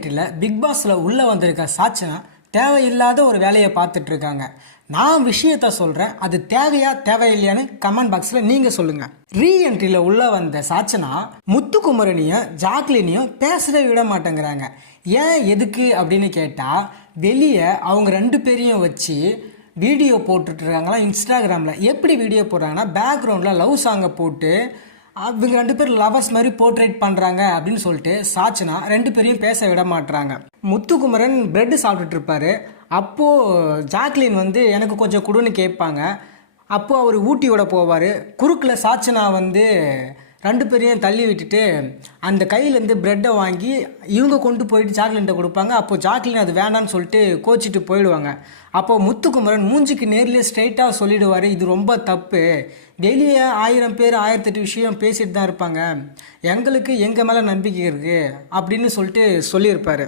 என்ட்ரியில் big பாஸில் உள்ளே வந்திருக்க சாச்சனா தேவையில்லாத ஒரு வேலையை பார்த்துட்டு இருக்காங்க. நான் விஷயத்த சொல்கிறேன், அது தேவையா தேவையில்லையான்னு கமெண்ட் பாக்ஸில் நீங்கள் சொல்லுங்கள். ரீஎன்ட்ரியில் உள்ளே வந்த சாச்சனா முத்துக்குமரனையும் ஜாக்லினையும் பேசவே விட மாட்டேங்கிறாங்க. ஏன் எதுக்கு அப்படின்னு கேட்டால், வெளியே அவங்க 2 பேரையும் வச்சு வீடியோ போட்டுட்ருக்காங்களா இன்ஸ்டாகிராமில். எப்படி வீடியோ போடுறாங்கன்னா, பேக்ரவுண்டில் லவ் சாங்கை போட்டு இவங்க 2 பேர் லவர்ஸ் மாதிரி போர்ட்ரேட் பண்ணுறாங்க அப்படின்னு சொல்லிட்டு சாச்சனா 2 பேரையும் பேச விட மாட்டுறாங்க. முத்துக்குமரன் பிரெட்டு சாப்பிட்டுட்டு இருப்பாரு. அப்போது ஜாக்லின் வந்து எனக்கு கொஞ்சம் கொடுன்னு கேட்பாங்க. அப்போது அவர் ஊட்டியோட போவார். குறுக்கில் சாச்சனா வந்து 2 பேரையும் தள்ளி விட்டுட்டு அந்த கையிலேருந்து ப்ரெட்டை வாங்கி இவங்க கொண்டு போயிட்டு ஜாக்லின்கிட்ட கொடுப்பாங்க. அப்போது ஜாக்லின் அது வேண்டான்னு சொல்லிட்டு கோச்சிட்டு போயிடுவாங்க. அப்போது முத்துக்குமரன் மூஞ்சிக்கு நேர்லேயே ஸ்ட்ரைட்டாக சொல்லிடுவார், இது ரொம்ப தப்பு, வெளியே 1000 பேர் 1008 விஷயம் பேசிட்டு தான் இருப்பாங்க, எங்களுக்கு எங்கள் மேலே நம்பிக்கை இருக்குது அப்படின்னு சொல்லிட்டு சொல்லியிருப்பார்.